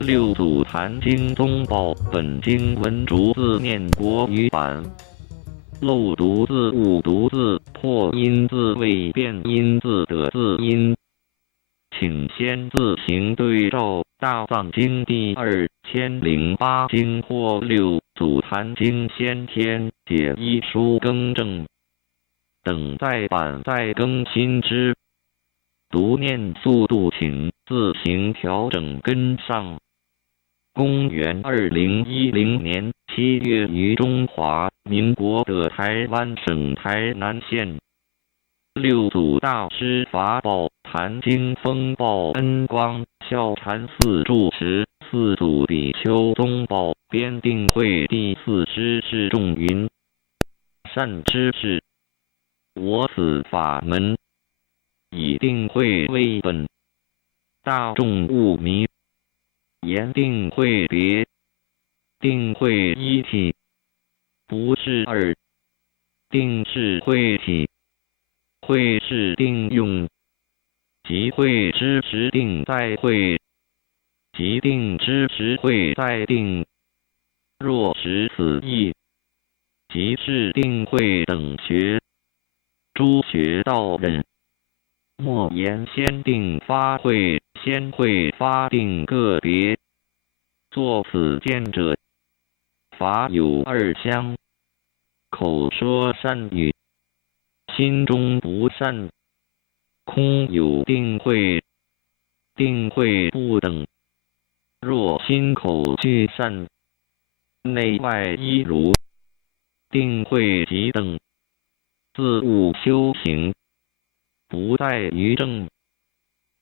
六祖坛经宗报本经文逐字念国语版。漏读字、误读字、破音字、未变音字的字音，请先自行对照《大藏经》第2008经或六祖坛经先天解一书更正。等待版再更新之。读念速度请自行调整跟上。公元2010年7月于中华民国的台湾省台南县，六祖大师法宝坛经风报恩光孝禅寺住持四祖比丘宗宝编定会第4师示众云：善知识，我此法门以定慧为本，大众勿迷。言定慧别，定慧一体，不是二。定是慧体，慧是定用，即慧之时定在慧，即定之时慧在定。若识此意，即是定慧等学。诸学道人，莫言先定发慧，先慧发定个别。作此见者，法有二相：口说善语，心中不善。空有定慧，定慧不等。若心口俱善，内外一如，定慧即等。自悟修行，不在于正。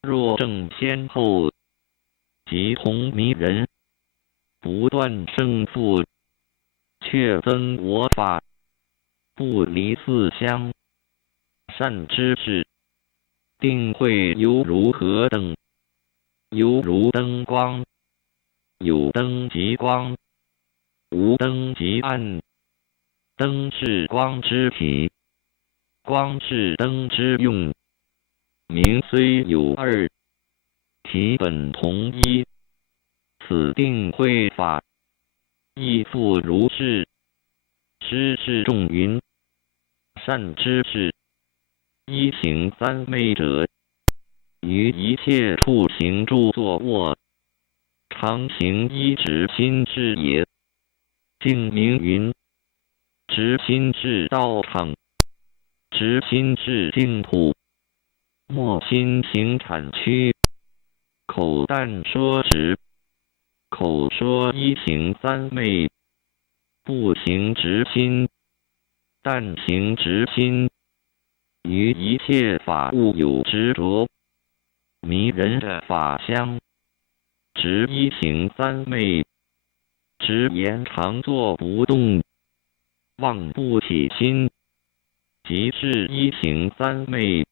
若正先后，即同迷人，不断胜负，却增我法，不离四相。善知识，定慧犹如何等？犹如灯光，有灯即光，无灯即暗。灯是光之体，光是灯之用。名虽有二，体本同一。此定慧法，亦复如是。师示众云：善知识，一行三昧者，于一切处行住坐卧，常行一直心是也。净名云：直心是道场，直心是净土。莫心行产区，口但说直，口说一行三昧，不行直心，但行直心。于一切法物有执着，迷人的法相，执一行三昧，直言常坐不动，妄不起心，即是一行三昧。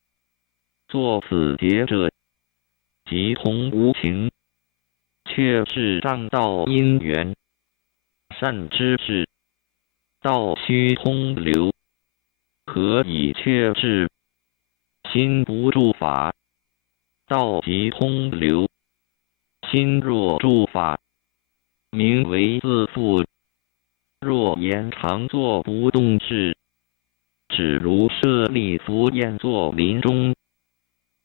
作此劫者，即同无情，却是障道因缘。善知识，道须通流，何以却至？心不住法，道即通流；心若住法，名为自负。若言常坐不动事，只如舍利弗宴坐林中，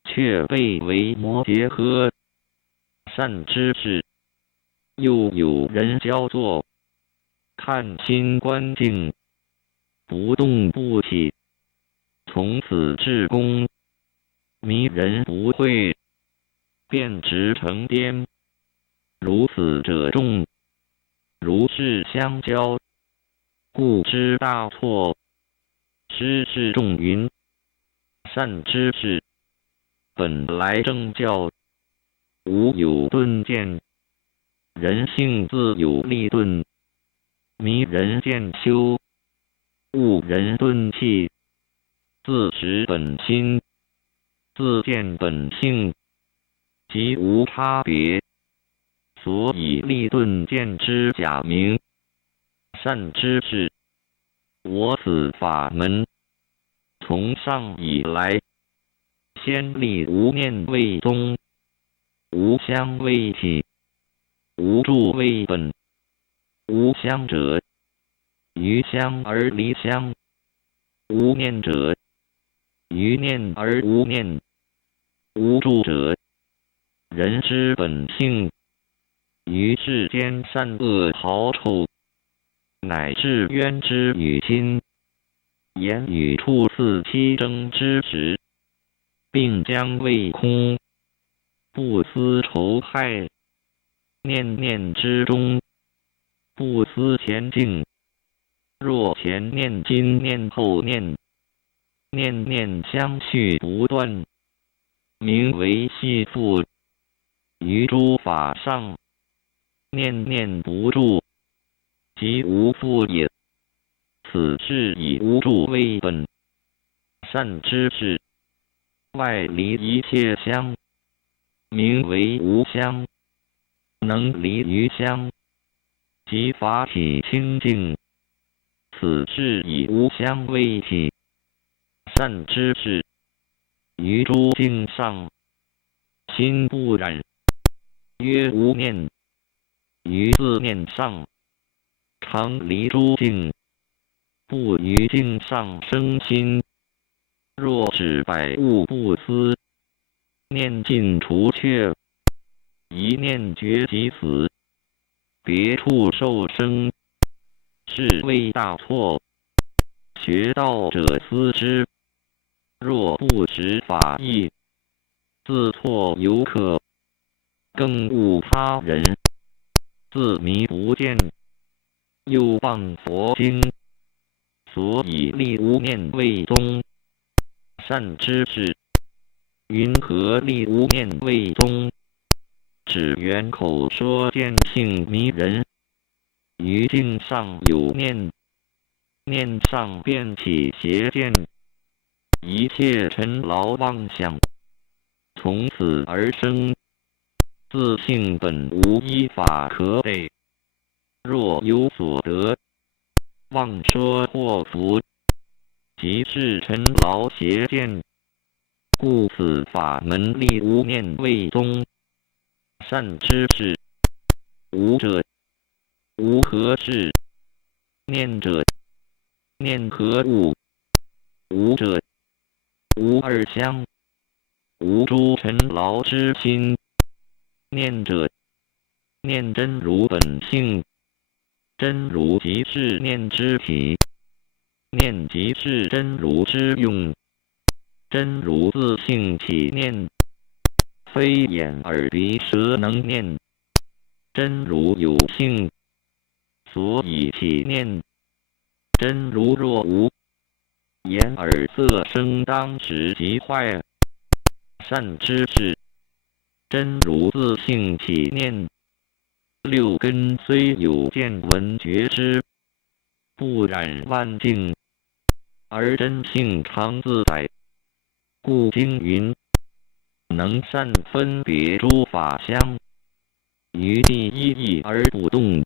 却被为摩诘呵。善知识，又有人教坐，看心观境，不动不起，从此至功。迷人不会，便直成颠。如此者众，如是相交，故知大错。师示众云：善知识，本来正教，无有顿见，人性自有立顿。迷人见修，悟人顿气，自识本心，自见本性，即无差别。所以立顿见之假名。善知识，我此法门，从上以来，先立无念为宗，无相为体，无住为本，无相者，于相而离相；无念者，于念而无念；无住者，人之本性，于世间善恶好丑，乃至冤之与亲，言语处似七争之时，并将未空，不思仇害，念念之中，不思前进。若前念今念后念，念念相续不断，名为系缚。于诸法上，念念不住，即无缚也。此是以无住为本。善知识，外离一切相，名为无相。能离于相，即法体清净。此是以无相为体。善知识，于诸境上，心不染，曰无念；于自念上，常离诸境，不于境上生心。若指百物不思，念尽除却，一念绝即死，别处受生，是谓大错。学道者思之，若不识法义，自错犹可，更误他人，自迷不见，又谤佛经，所以立无念为宗。善知识，云何立无念为宗？只缘口说见性迷人，于境上有念，念上便起邪见，一切尘劳妄想，从此而生。自性本无一法可得，若有所得，妄说祸福，即是尘劳邪见。故此法门立无念为宗。善知识，无者，无何事；念者，念何物？无者，无二相，无诸尘劳之心。念者，念真如本性，真如即是念之体，念即是真如之用。真如自性起念，非眼耳鼻舌能念。真如有性，所以起念。真如若无，眼耳色声当时即坏。善知识，真如自性起念，六根虽有见闻觉知，不染万境，而真性常自在。故经云，能善分别诸法相，于第一义而不动。